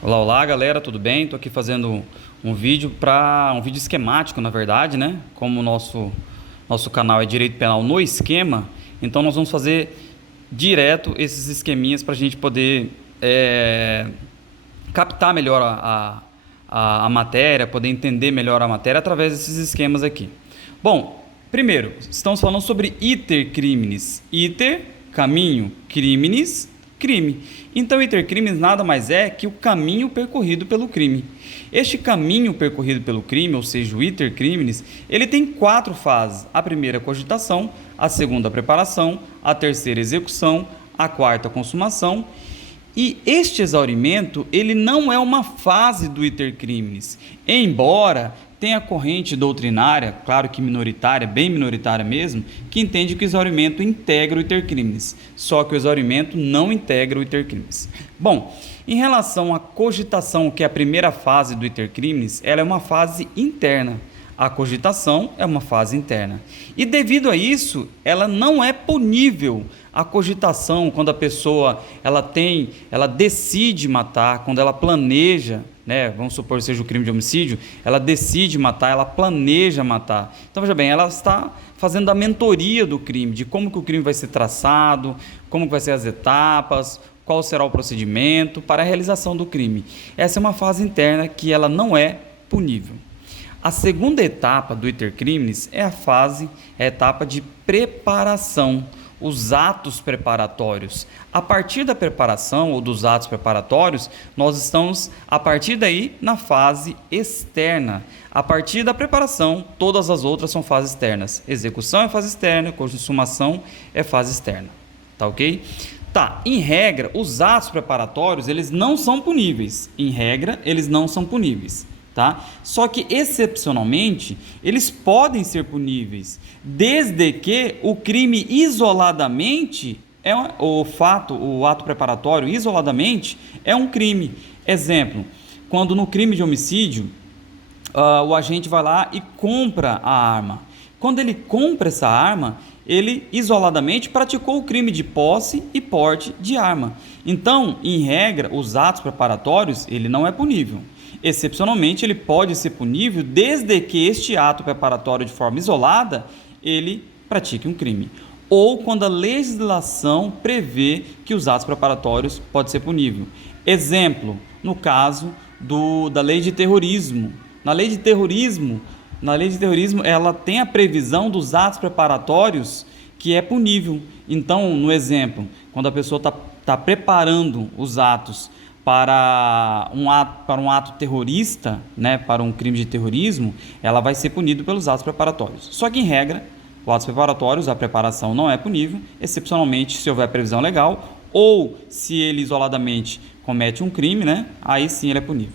Olá, olá, galera, tudo bem? Estou aqui fazendo um vídeo esquemático, na verdade, né? Como o nosso canal é Direito Penal no Esquema, então nós vamos fazer direto esses esqueminhas para a gente poder captar melhor a matéria, poder entender melhor a matéria através desses esquemas aqui. Bom, primeiro, estamos falando sobre iter criminis. Iter, caminho, criminis, crime. Então, iter criminis nada mais é que o caminho percorrido pelo crime. Este caminho percorrido pelo crime, ou seja, o iter criminis, ele tem 4 fases. A primeira, cogitação; a segunda, preparação; a terceira, execução; a quarta, consumação. E este exaurimento, ele não é uma fase do iter criminis, embora tenha corrente doutrinária, claro que minoritária, bem minoritária mesmo, que entende que o exaurimento integra o iter criminis, só que o exaurimento não integra o iter criminis. Bom, em relação à cogitação, que é a primeira fase do iter criminis, ela é uma fase interna. A cogitação é uma fase interna. E devido a isso, ela não é punível. A cogitação, quando a pessoa ela decide matar, quando ela planeja, né, vamos supor que seja o crime de homicídio, ela decide matar, ela planeja matar. Então, veja bem, ela está fazendo a mentoria do crime, de como que o crime vai ser traçado, como que vai ser as etapas, qual será o procedimento para a realização do crime. Essa é uma fase interna que ela não é punível. A segunda etapa do iter criminis é a etapa de preparação, os atos preparatórios. A partir da preparação ou dos atos preparatórios, nós estamos, a partir daí, na fase externa. A partir da preparação, todas as outras são fases externas. Execução é fase externa, consumação é fase externa. Tá ok? Tá, em regra, os atos preparatórios, eles não são puníveis. Em regra, eles não são puníveis. Tá? Só que, excepcionalmente, eles podem ser puníveis, desde que o crime isoladamente, o ato preparatório isoladamente é um crime. Exemplo, quando no crime de homicídio, o agente vai lá e compra a arma. Quando ele compra essa arma, ele isoladamente praticou o crime de posse e porte de arma. Então, em regra, os atos preparatórios, ele não é punível. Excepcionalmente, ele pode ser punível desde que este ato preparatório de forma isolada, ele pratique um crime. Ou quando a legislação prevê que os atos preparatórios podem ser punível. Exemplo, no caso da lei de terrorismo. Na lei de terrorismo, ela tem a previsão dos atos preparatórios que é punível. Então, no exemplo, quando a pessoa está preparando os atos para um ato terrorista, né, para um crime de terrorismo, ela vai ser punida pelos atos preparatórios. Só que, em regra, os atos preparatórios, a preparação não é punível, excepcionalmente se houver previsão legal, ou se ele isoladamente comete um crime, né, aí sim ele é punível.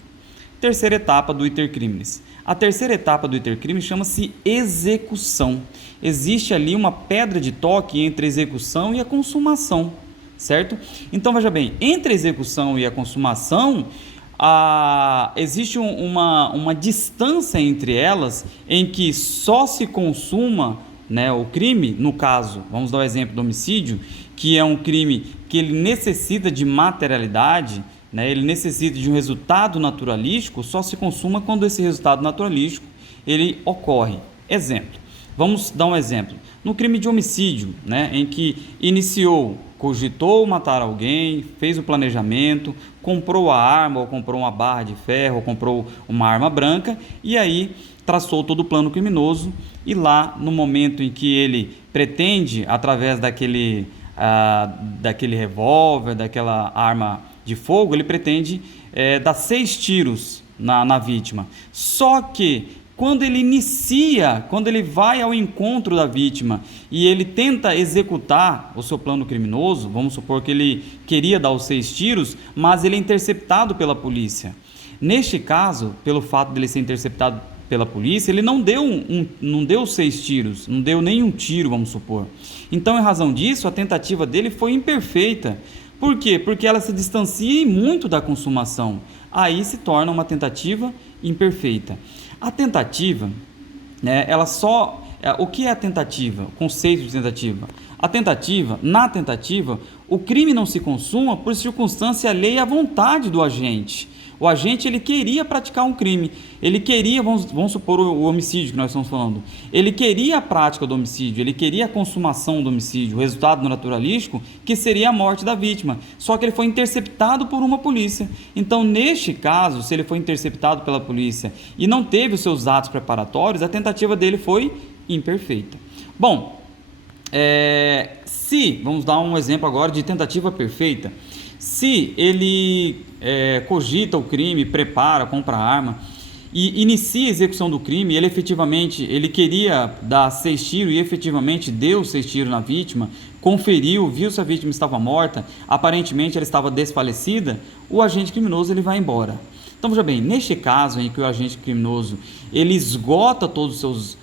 Terceira etapa do iter criminis. A terceira etapa do iter criminis chama-se execução. Existe ali uma pedra de toque entre a execução e a consumação. Certo? Então, veja bem, entre a execução e a consumação, existe uma distância entre elas em que só se consuma, né, o crime, no caso, vamos dar o exemplo do homicídio, que é um crime que ele necessita de materialidade, né, ele necessita de um resultado naturalístico, só se consuma quando esse resultado naturalístico ele ocorre. Exemplo, vamos dar um exemplo. No crime de homicídio, né, em que cogitou matar alguém, fez o planejamento, comprou a arma, ou comprou uma barra de ferro, ou comprou uma arma branca, e aí traçou todo o plano criminoso, e lá, no momento em que ele pretende, através daquele revólver, daquela arma de fogo, ele pretende dar 6 tiros na vítima. Só que quando ele vai ao encontro da vítima e ele tenta executar o seu plano criminoso, vamos supor que ele queria dar os 6 tiros, mas ele é interceptado pela polícia. Neste caso, pelo fato de ele ser interceptado pela polícia, ele não deu 6 tiros, não deu nenhum tiro, vamos supor. Então, em razão disso, a tentativa dele foi imperfeita. Por quê? Porque ela se distancia muito da consumação. Aí se torna uma tentativa imperfeita. A tentativa, né, o que é a tentativa? O conceito de tentativa. Na tentativa, o crime não se consuma por circunstância alheia à vontade do agente. O agente, ele queria praticar um crime, ele queria, vamos supor o homicídio que nós estamos falando, ele queria a prática do homicídio, ele queria a consumação do homicídio, o resultado naturalístico, que seria a morte da vítima, só que ele foi interceptado por uma polícia. Então, neste caso, se ele foi interceptado pela polícia e não teve os seus atos preparatórios, a tentativa dele foi imperfeita. Bom, vamos dar um exemplo agora de tentativa perfeita. Se ele cogita o crime, prepara, compra arma e inicia a execução do crime, ele queria dar 6 tiros e efetivamente deu 6 tiros na vítima, conferiu, viu se a vítima estava morta, aparentemente ela estava desfalecida, o agente criminoso ele vai embora. Então, veja bem, neste caso em que o agente criminoso ele esgota todos os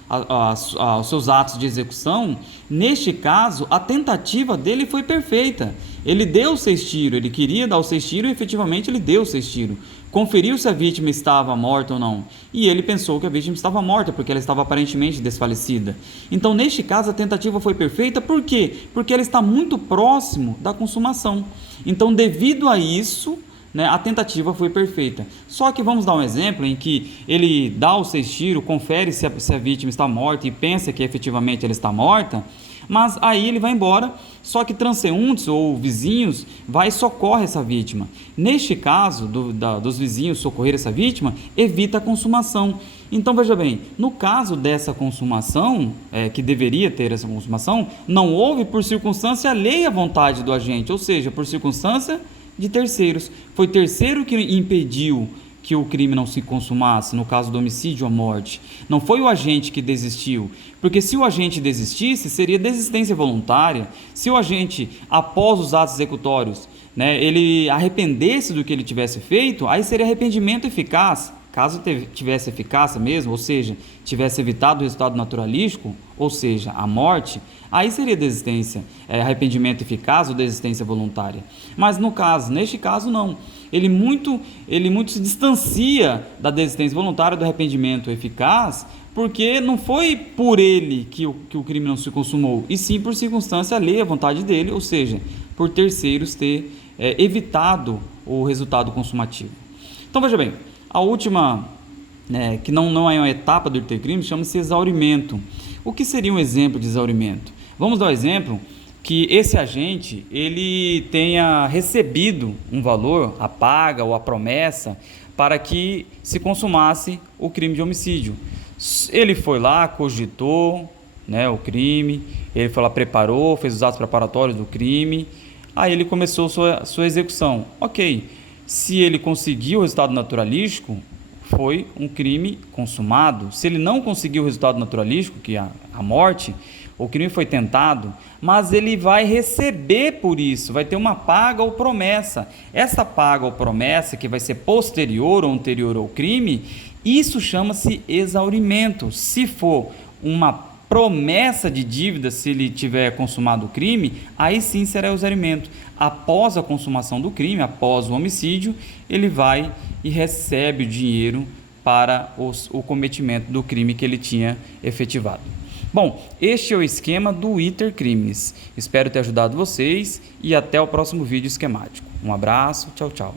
seus atos de execução, neste caso, a tentativa dele foi perfeita. Ele deu 6 tiros, ele queria dar os 6 tiros e efetivamente ele deu 6 tiros. Conferiu se a vítima estava morta ou não. E ele pensou que a vítima estava morta, porque ela estava aparentemente desfalecida. Então, neste caso, a tentativa foi perfeita. Por quê? Porque ela está muito próximo da consumação. Então, devido a isso, a tentativa foi perfeita. Só que vamos dar um exemplo em que ele dá os 6 tiros, confere se a vítima está morta e pensa que efetivamente ela está morta, mas aí ele vai embora, só que transeuntes ou vizinhos vai e socorre essa vítima. Neste caso, dos vizinhos socorrer essa vítima, evita a consumação. Então, veja bem, no caso dessa consumação, que deveria ter essa consumação, não houve por circunstância alheia à vontade do agente, ou seja, por circunstância de terceiros. Foi terceiro que impediu que o crime não se consumasse, no caso do homicídio ou morte. Não foi o agente que desistiu, porque se o agente desistisse, seria desistência voluntária. Se o agente, após os atos executórios, ele arrependesse do que ele tivesse feito, aí seria arrependimento eficaz. Caso tivesse eficácia mesmo, ou seja, tivesse evitado o resultado naturalístico, ou seja, a morte, aí seria desistência, arrependimento eficaz ou desistência voluntária. Mas neste caso não. Ele muito se distancia da desistência voluntária, do arrependimento eficaz, porque não foi por ele que o crime não se consumou, e sim por circunstância alheia à vontade dele, ou seja, por terceiros ter evitado o resultado consumativo. Então, veja bem, a última, que não é uma etapa do intercrime, chama-se exaurimento. O que seria um exemplo de exaurimento? Vamos dar um exemplo que esse agente ele tenha recebido um valor, a paga ou a promessa, para que se consumasse o crime de homicídio. Ele foi lá, cogitou o crime, ele foi lá, preparou, fez os atos preparatórios do crime, aí ele começou sua execução. Ok. Se ele conseguiu o resultado naturalístico, foi um crime consumado. Se ele não conseguiu o resultado naturalístico, que é a morte, o crime foi tentado, mas ele vai receber por isso, vai ter uma paga ou promessa. Essa paga ou promessa, que vai ser posterior ou anterior ao crime, isso chama-se exaurimento. Se for uma promessa de dívida, se ele tiver consumado o crime, aí sim será o exaurimento. Após a consumação do crime, após o homicídio, ele vai e recebe o dinheiro para o cometimento do crime que ele tinha efetivado. Bom, este é o esquema do iter crimes. Espero ter ajudado vocês e até o próximo vídeo esquemático. Um abraço, tchau, tchau.